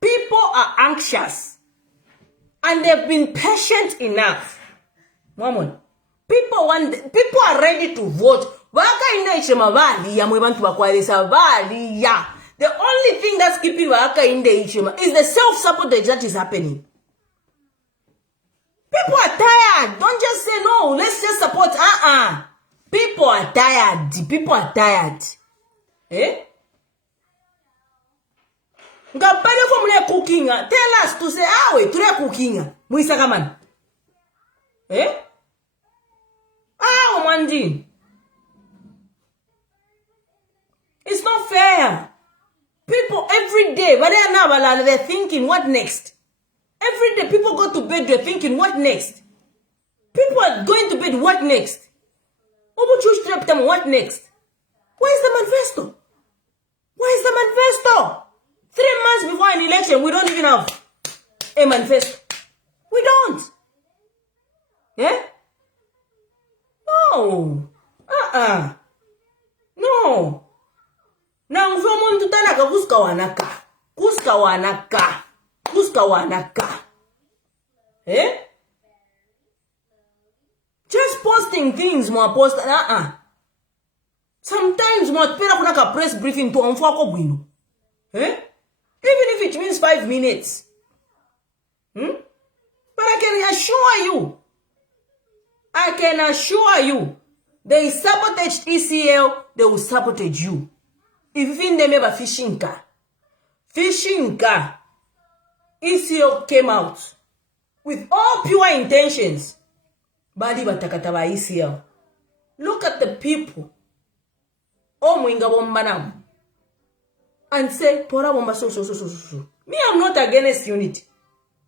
People are anxious. And they've been patient enough. Mama. People are ready to vote. The only thing that's keeping Waka in the Ishima is the self-sabotage that is happening. People are tired. Don't just say no. Let's just support. People are tired. People are tired. Eh? Ngapale ko mule cooking. Tell us to say, wait, to cooking. Muisaka man. Eh? Mandi. It's not fair. People every day, but they're thinking, what next? Every day, people go to bed, they're thinking, what next? People are going to bed, what next? What next? Where's the manifesto? Where's the manifesto? 3 months before an election, we don't even have a manifesto. We don't. Yeah? No. No. Na mfomo ntutanaka kuska wanaka. Eh? Just posting things more post Sometimes more pera kunaka press briefing to amfako bwino. Eh? Even if it means 5 minutes. But I can assure you, they sabotaged ECL, they will sabotage you. If you think they made a fishing car, ECL came out with all pure intentions. Bali batakataba ECL. Look at the people. Mwinga bombanam. And say, Pora bomba so. Me, I'm not against unity.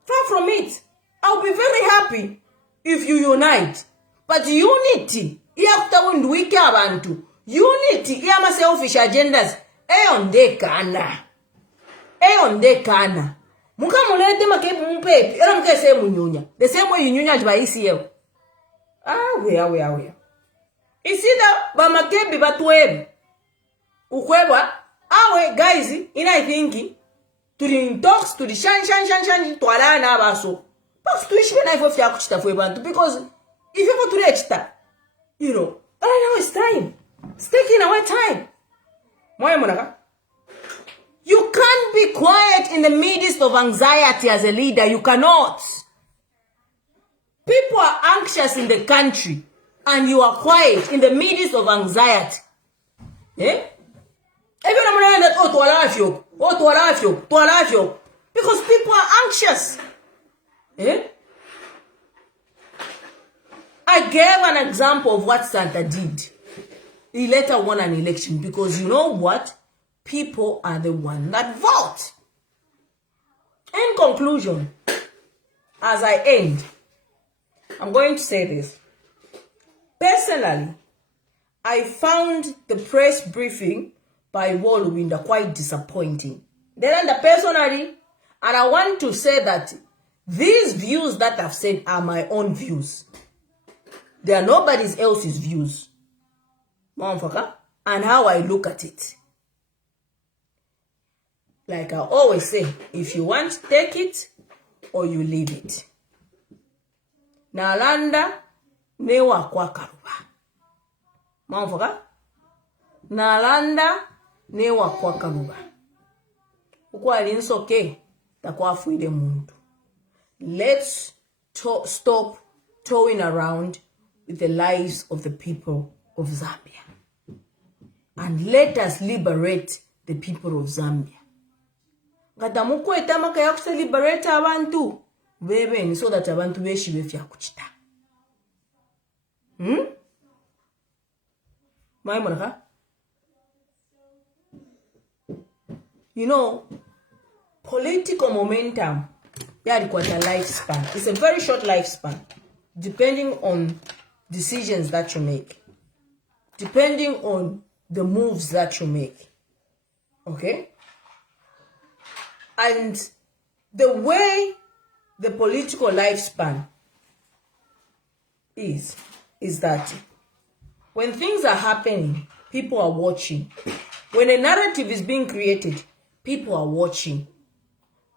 Far from it. I'll be very happy if you unite. But unity, after when we care about unity, yama selfish agendas, onde kana. Muka mulete makepu mpepi, era muka se munyunya. The same way you nyunya by ECL. We. Isida ba makepi batweb. Ukweba, guys, I think to the talks to the shan to alana baso. But to ishi na ifo fya kuchita fwe bantu because if you go to register, right now it's time. It's taking our time. You can't be quiet in the midst of anxiety as a leader. You cannot. People are anxious in the country and you are quiet in the midst of anxiety. Eh? Because people are anxious. Eh? I gave an example of what Santa did. He later won an election because you know what? People are the one that vote. In conclusion, as I end, I'm going to say this. Personally, I found the press briefing by Hon Lubinda quite disappointing. Then personally, and I want to say that these views that I've said are my own views. They are nobody else's views. And how I look at it. Like I always say, if you want, take it or you leave it. Nalanda newa kwa karuba. Nalanda newa kwa karuba. Ukwa linsoke takwa fuide mundu. Let's stop towing around with the lives of the people of Zambia. And let us liberate the people of Zambia. Gatamuko etamaka yakuse liberate abantu. Bebe so that abantu beshi befya kuchita. You know, political momentum, yeah, quite a lifespan. It's a very short lifespan, depending on decisions that you make, depending on the moves that you make. Okay? And the way the political lifespan is that when things are happening, people are watching. When a narrative is being created, people are watching.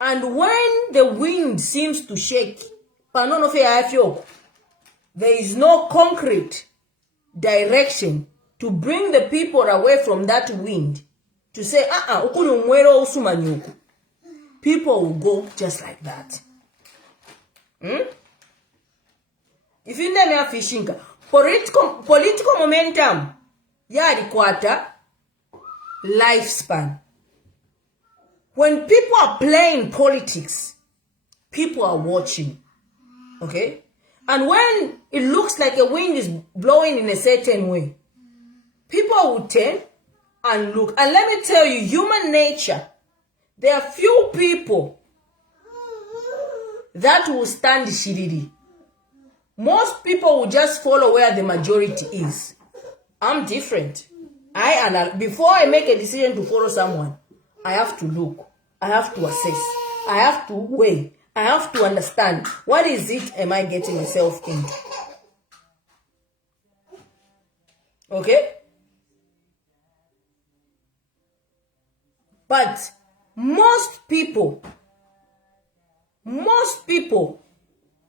And when the wind seems to shake, there is no concrete direction to bring the people away from that wind, to say, people will go just like that. If you never fishing, political momentum, require lifespan. When people are playing politics, people are watching. Okay? And when it looks like a wind is blowing in a certain way, people will turn and look. And let me tell you, human nature, there are few people that will stand shiriri. Most people will just follow where the majority is. I'm different. Before I make a decision to follow someone, I have to look. I have to assess. I have to weigh. I have to understand. What is it am I getting myself into? Okay? But most people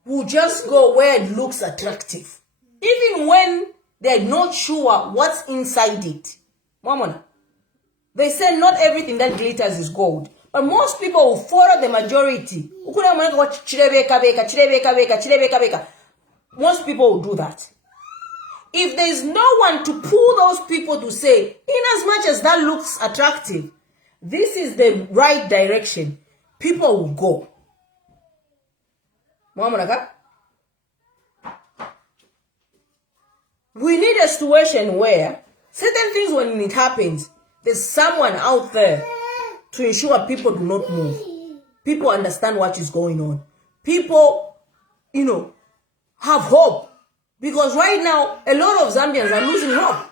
will just go where it looks attractive. Even when they're not sure what's inside it. Mamona. They say not everything that glitters is gold. But most people will follow the majority. Most people will do that. If there is no one to pull those people to say, in as much as that looks attractive, this is the right direction, people will go. We need a situation where certain things, when it happens, there's someone out there to ensure people do not move. People understand what is going on. People, have hope. Because right now, a lot of Zambians are losing hope.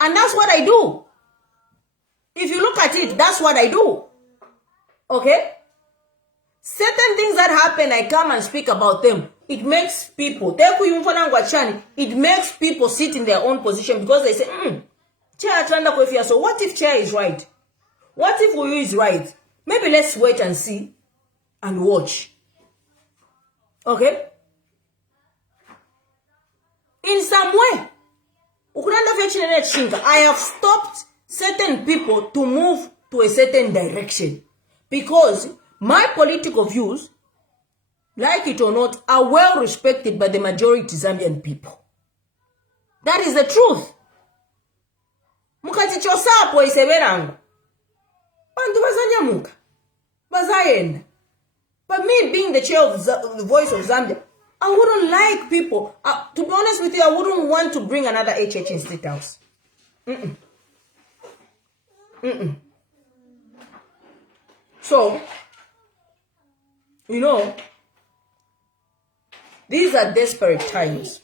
And that's what I do. If you look at it, that's what I do. Okay? Certain things that happen, I come and speak about them. It makes people, it makes people sit in their own position because they say, so what if Chair is right? What if Uyu is right? Maybe let's wait and see and watch. Okay? In some way, I have stopped certain people to move to a certain direction because my political views, like it or not, are well respected by the majority Zambian people. That is the truth. Mukati chosapo iseberango. Bantu bazanyamuka. Bazayenda. But me being the chair of the Voice of Zambia, I wouldn't like people. To be honest with you, I wouldn't want to bring another HH in State House. So, these are desperate times.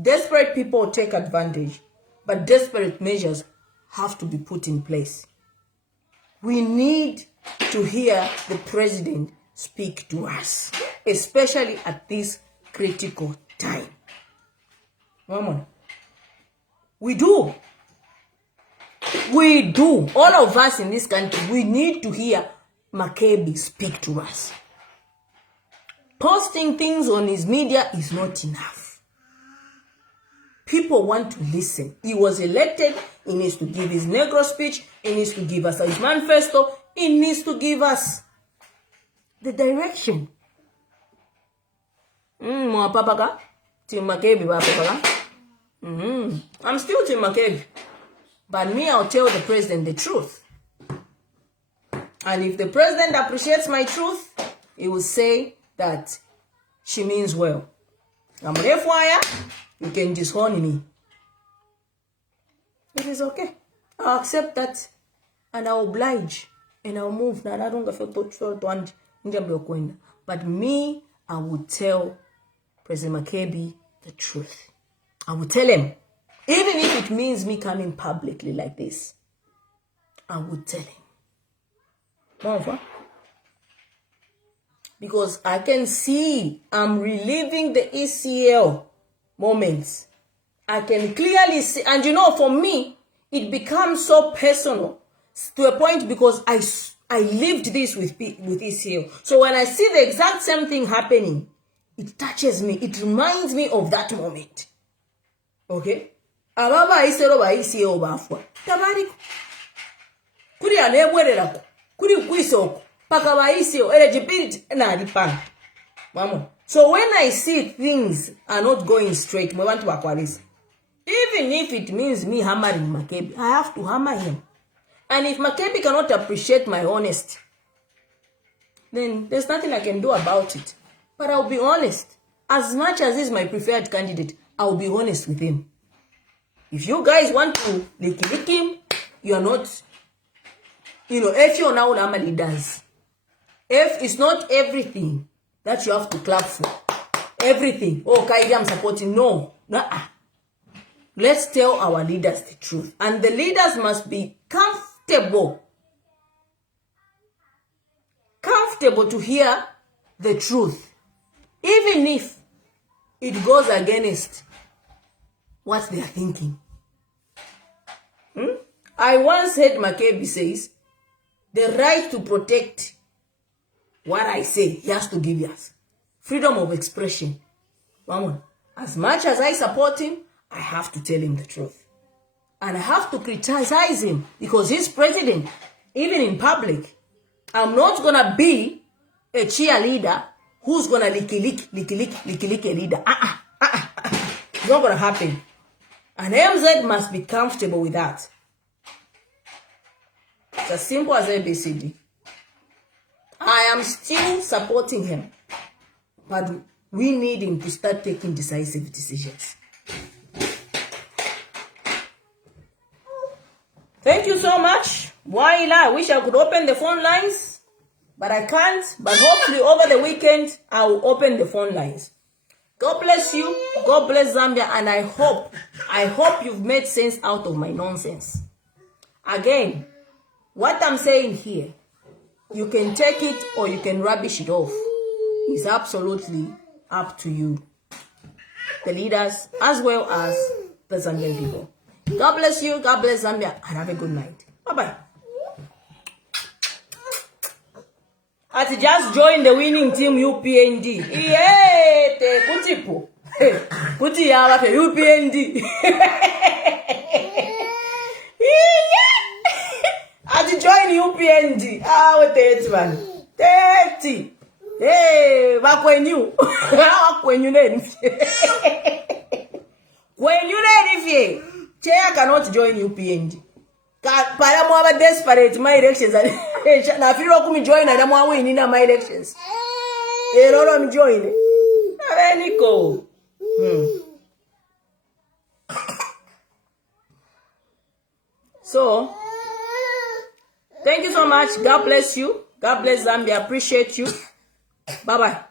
Desperate people take advantage, but desperate measures have to be put in place. We need to hear the president speak to us, especially at this critical time. Mama, we do. All of us in this country, we need to hear Makebi speak to us. Posting things on his media is not enough. People want to listen. He was elected. He needs to give his Negro speech. He needs to give us his manifesto. He needs to give us the direction. Team Makebi. I'm still Team Makebi. But me, I'll tell the president the truth. And if the president appreciates my truth, he will say that she means well. You can disown me. It is okay. I'll accept that and I'll oblige and I'll move. Now I don't to but me, I would tell President Makebi the truth. I would tell him, even if it means me coming publicly like this, I would tell him. Because I can see I'm reliving the ECL moments. I can clearly see, and for me, it becomes so personal to a point because I lived this with ECL. So when I see the exact same thing happening, it touches me. It reminds me of that moment. Okay? Ababa isero ba ECL bafwa. Tabari. Kuri anebwerera ko. Kuri kwisoko. Paka ba ECL eligibility na dipana. Mama. So when I see things are not going straight, we want to aquarize. Even if it means me hammering Makebi, I have to hammer him. And if Makebi cannot appreciate my honesty, then there's nothing I can do about it. But I'll be honest. As much as he's my preferred candidate, I'll be honest with him. If you guys want to lick him, you are not, if you're now normally does. If it's not everything that you have to clap for. Everything. Oh, Kaidi, I'm supporting. No. Nuh-uh. Let's tell our leaders the truth. And the leaders must be comfortable to hear the truth. Even if it goes against what they are thinking. I once heard Makebi says, the right to protect what I say, he has to give us. Freedom of expression. As much as I support him, I have to tell him the truth. And I have to criticize him because he's president, even in public. I'm not going to be a cheerleader who's going to lick a leader. It's not going to happen. And MZ must be comfortable with that. It's as simple as ABCD. I am still supporting him. But we need him to start taking decisive decisions. Thank you so much. While I wish I could open the phone lines, but I can't. But hopefully over the weekend, I will open the phone lines. God bless you. God bless Zambia. And I hope you've made sense out of my nonsense. Again, what I'm saying here, you can take it or you can rubbish it off. It's absolutely up to you. The leaders as well as the Zambian people. God bless you. God bless Zambia. And have a good night. Bye-bye. As just joined the winning team UPND. Yeah, te kutipo. Kuti yawa ke UPND. As join UPND. What the man? 30. Hey, bakwenyu. Bakwenyu neni. Kwenyu neni. Chair cannot join UPND. Para mo aba desperate my elections. Na filo kumi join na mo win in my elections. Eroro mi join. Abeniko. So, thank you so much. God bless you. God bless Zambia. Appreciate you. Bye-bye.